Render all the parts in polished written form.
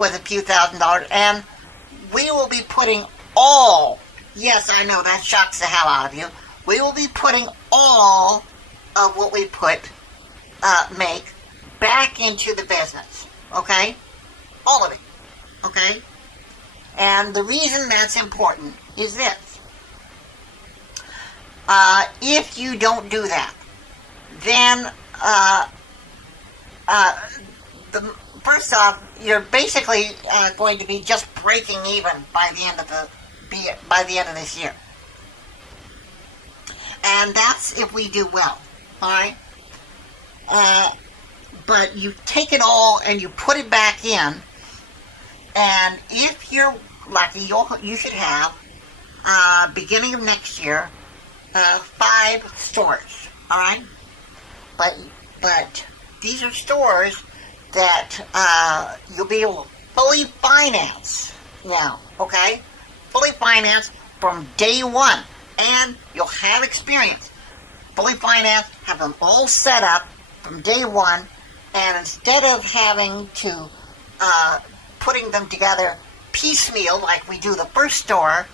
with a few $1,000s, and we will be putting all, yes, I know that shocks the hell out of you, we will be putting all of what we make back into the business, okay? All of it, okay? And the reason that's important is this. If you don't do that, then first off, you're basically going to be just breaking even by the end of this year, and that's if we do well. All right, but you take it all and you put it back in, and if you're lucky, you should have beginning of next year 5 stores. All right, but these are stores that you'll be able to fully finance now, okay? Fully finance from day one, and you'll have experience. Fully finance, have them all set up from day one, and instead of having to putting them together piecemeal like we do the first store,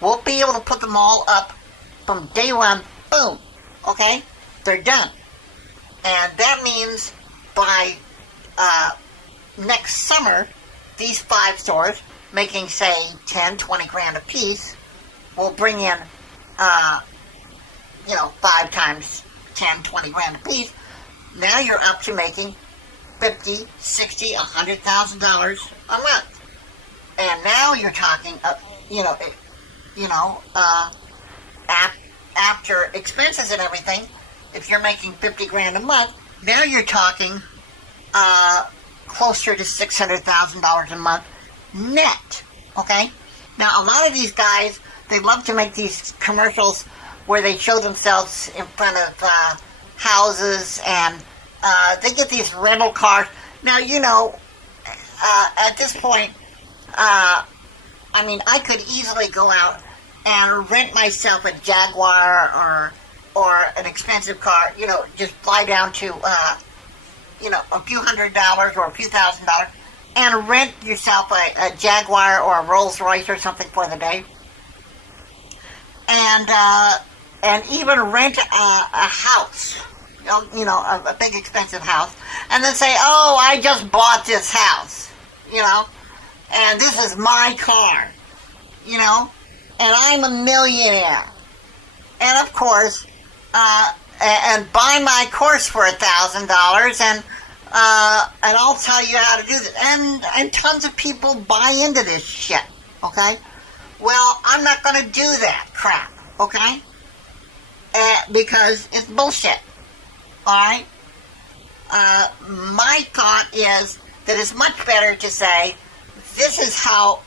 we'll be able to put them all up from day one, boom, okay? They're done. And that means by next summer, these 5 stores, making, say, 10, 20 grand a piece, will bring in, 5 times 10, 20 grand a piece. Now you're up to making $50, $60, $100,000 a month. And now you're talking, after expenses and everything, if you're making 50 grand a month, now you're talking closer to $600,000 a month net, okay? Now, a lot of these guys, they love to make these commercials where they show themselves in front of houses, and they get these rental cars. Now, at this point, I could easily go out and rent myself a Jaguar or an expensive car, just fly down to a few $100s or a few $1,000s, and rent yourself a Jaguar or a Rolls Royce or something for the day, and even rent a house, a big expensive house, and then say, oh, I just bought this house, and this is my car, and I'm a millionaire, and of course, and buy my course for $1,000, and I'll tell you how to do this. And tons of people buy into this shit, okay? Well, I'm not going to do that crap, okay? Because it's bullshit, all right? My thought is that it's much better to say, this is how,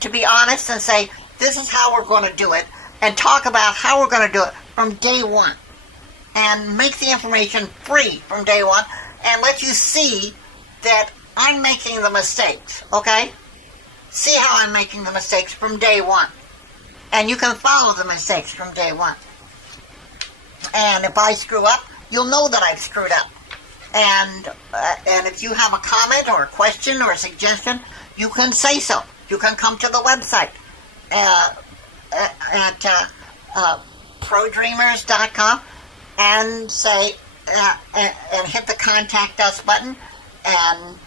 to be honest and say, this is how we're going to do it, and talk about how we're going to do it from day one, and make the information free from day one, and let you see that I'm making the mistakes, okay? See how I'm making the mistakes from day one, and you can follow the mistakes from day one. And if I screw up, you'll know that I've screwed up. And if you have a comment or a question or a suggestion, you can say so. You can come to the website at prodreamers.com and say and hit the contact us button and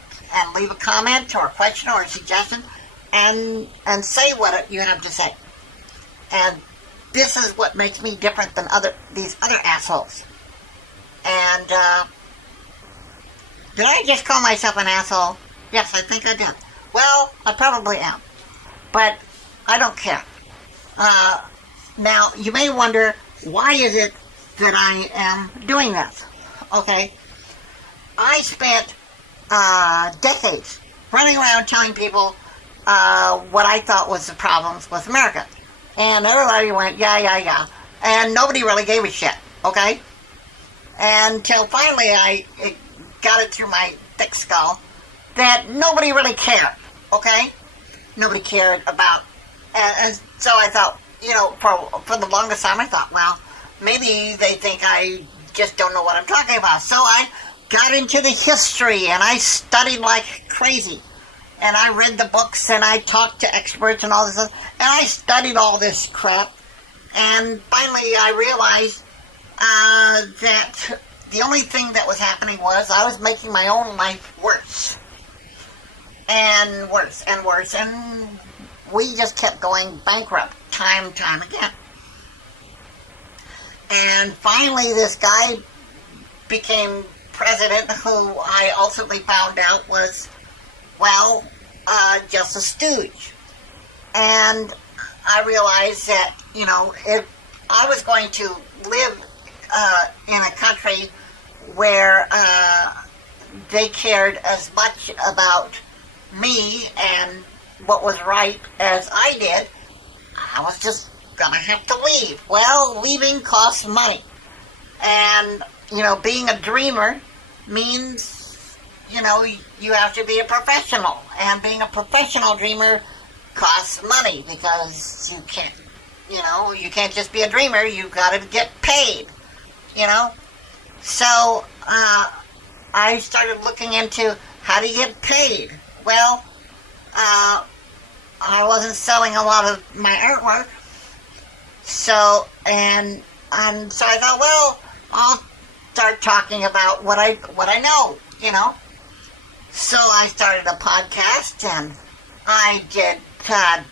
leave a comment or a question or a suggestion and say what you have to say. And this is what makes me different than these other assholes. And did I just call myself an asshole? Yes, I think I did. Well, I probably am, but I don't care. Now, you may wonder, why is it that I am doing this? Okay, I spent decades running around telling people what I thought was the problems with America. And everybody went, yeah, and nobody really gave a shit, okay? Until finally I got it through my thick skull that nobody really cared, okay? Nobody cared about, and so I thought, for the longest time I thought, well, maybe they think I just don't know what I'm talking about. So I got into the history and I studied like crazy. and I read the books, and I talked to experts and all this stuff, and I studied all this crap, and finally I realized that the only thing that was happening was I was making my own life worse. And worse and worse, and we just kept going bankrupt time and time again. And finally this guy became president, who I ultimately found out was, well, just a stooge. And I realized that, if I was going to live in a country where they cared as much about me and what was right as I did, I was just going to have to leave. Well, leaving costs money. And, being a dreamer means, you have to be a professional. And being a professional dreamer costs money because you can't just be a dreamer. You've got to get paid, So, I started looking into how to get paid. Well, I wasn't selling a lot of my artwork. So, and so I thought, well, I'll start talking about what I know, So I started a podcast, and I did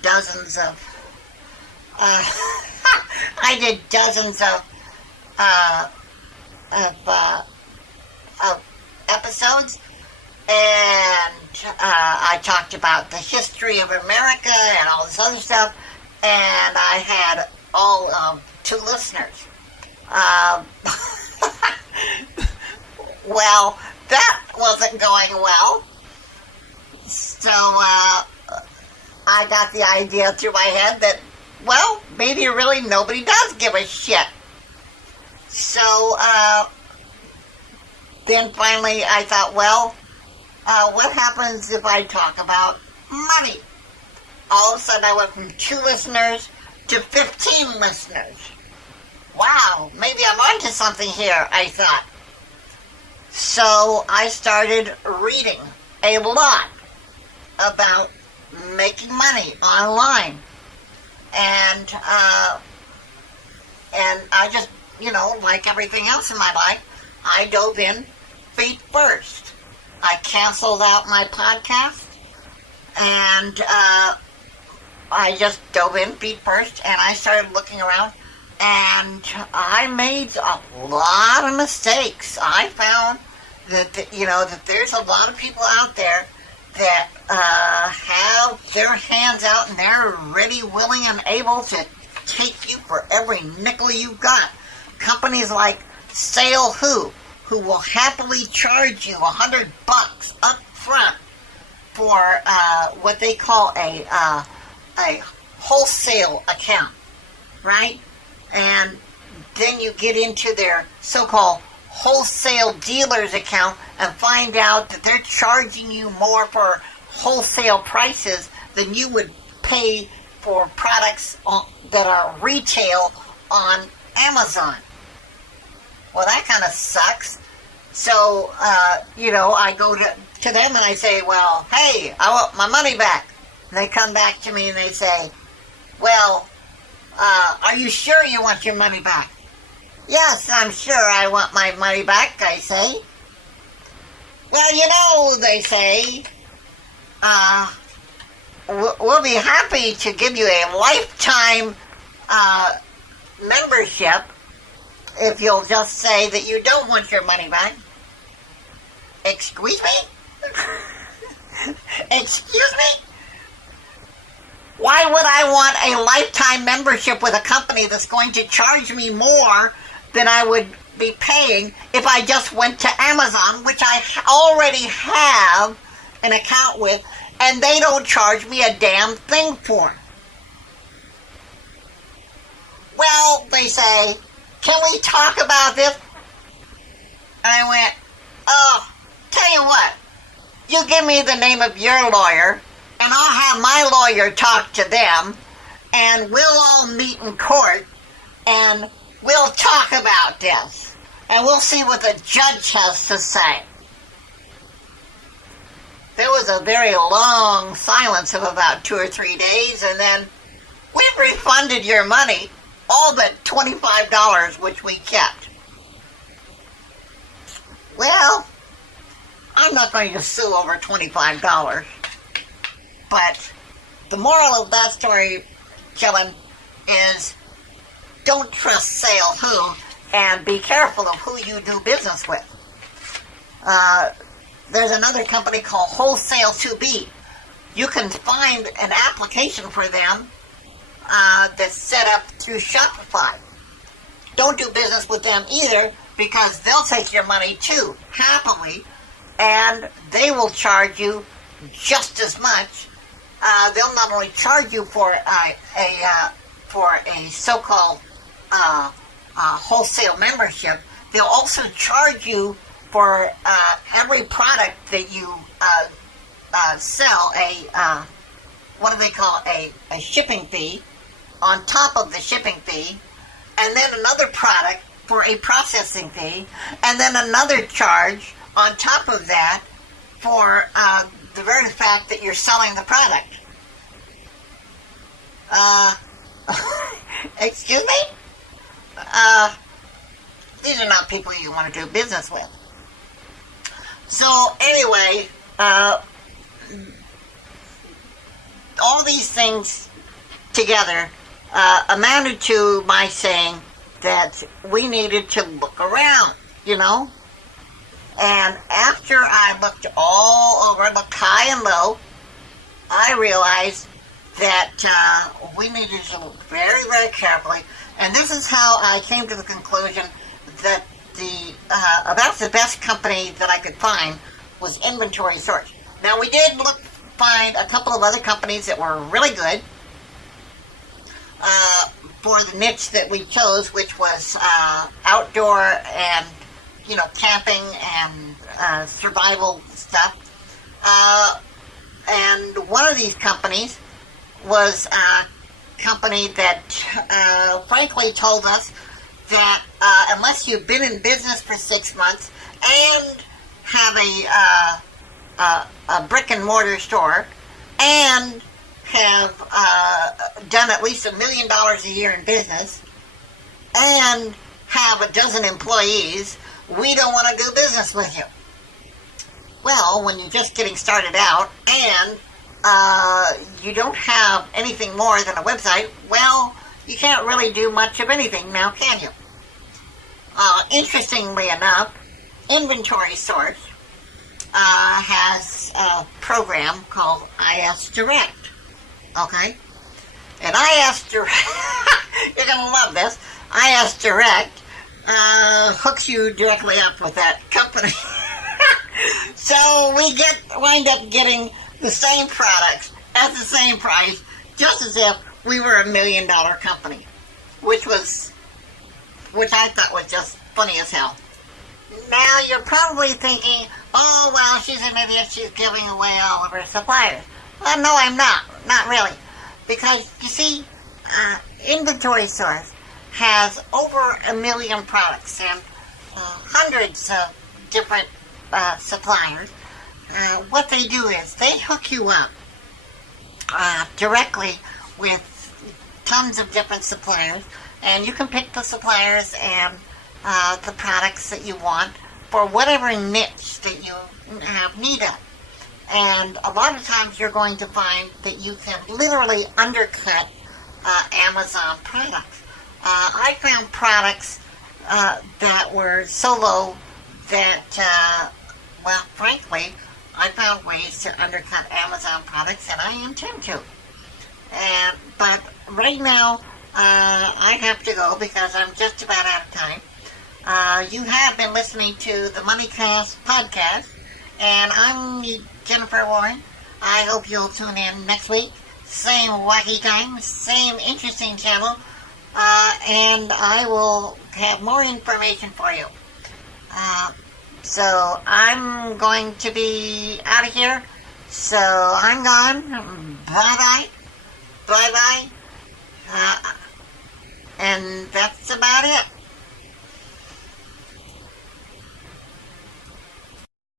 dozens of episodes, and I talked about the history of America and all this other stuff, and I had all 2 listeners. Well, that wasn't going well, so I got the idea through my head that, well, maybe really nobody does give a shit. So then finally I thought, well, what happens if I talk about money? All of a sudden I went from 2 listeners to 15 listeners. Wow, maybe I'm onto something here, I thought. So I started reading a lot about making money online. And I just, like everything else in my life, I dove in feet first. I canceled out my podcast, and I just dove in feet first, and I started looking around, and I made a lot of mistakes. I found that that there's a lot of people out there that have their hands out, and they're ready, willing, and able to take you for every nickel you got. Companies like Sale who will happily charge you $100 up front for what they call a wholesale account, right? And then you get into their so-called wholesale dealer's account and find out that they're charging you more for wholesale prices than you would pay for products that are retail on Amazon. Well, that kind of sucks. So, I go to them and I say, well, hey, I want my money back. And they come back to me and they say, well, are you sure you want your money back? Yes, I'm sure I want my money back, I say. Well, they say, we'll be happy to give you a lifetime membership if you'll just say that you don't want your money back. Excuse me? Excuse me? Why would I want a lifetime membership with a company that's going to charge me more than I would be paying if I just went to Amazon, which I already have an account with, and they don't charge me a damn thing for? Well, they say, can we talk about this? And I went, oh, tell you what, you give me the name of your lawyer, and I'll have my lawyer talk to them, and we'll all meet in court, and we'll talk about this, and we'll see what the judge has to say. there was a very long silence of about 2 or 3 days, and then we've refunded your money, all but $25, which we kept. Well, I'm not going to sue over $25, but the moral of that story, Kellen, is don't trust sale who, and be careful of who you do business with. There's another company called Wholesale 2B. You can find an application for them that's set up through Shopify. Don't do business with them either, because they'll take your money too, happily, and they will charge you just as much. They'll not only charge you for a so-called wholesale membership, they'll also charge you for every product that you sell what do they call a shipping fee on top of the shipping fee, and then another product for a processing fee, and then another charge on top of that for the very fact that you're selling the product. Excuse me? These are not people you want to do business with. So anyway, all these things together amounted to my saying that we needed to look around, you know? And after I looked all over, looked high and low, I realized that we needed to look very, very carefully. And this is how I came to the conclusion that about the best company that I could find was Inventory Source. Now, we did find a couple of other companies that were really good for the niche that we chose, which was outdoor and, you know, camping and survival stuff. And one of these companies was a company that frankly told us that unless you've been in business for 6 months and have a brick and mortar store and have done at least $1 million a year in business and have a dozen employees, we don't want to do business with you. Well, when you're just getting started out and you don't have anything more than a website, well, you can't really do much of anything now, can you? Interestingly enough, Inventory Source has a program called IS Direct. Okay? And IS Direct, you're going to love this, IS Direct hooks you directly up with that company. So we wind up getting the same products at the same price, just as if we were $1 million company, which I thought was just funny as hell. Now you're probably thinking, oh, well, she's an idiot, she's giving away all of her suppliers. Well, no, I'm not really, because you see, Inventory Source has over 1 million products and hundreds of different suppliers. What they do is they hook you up directly with tons of different suppliers, and you can pick the suppliers and the products that you want for whatever niche that you have need of. And a lot of times you're going to find that you can literally undercut Amazon products. I found products that were so low that, well, frankly, I found ways to undercut Amazon products, and I intend to. But right now, I have to go because I'm just about out of time. You have been listening to the MoneyCast podcast, and I'm Jennifer Warren. I hope you'll tune in next week. Same wacky time, same interesting channel, and I will have more information for you. So I'm going to be out of here. So I'm gone. Bye-bye. Bye-bye. And that's about it.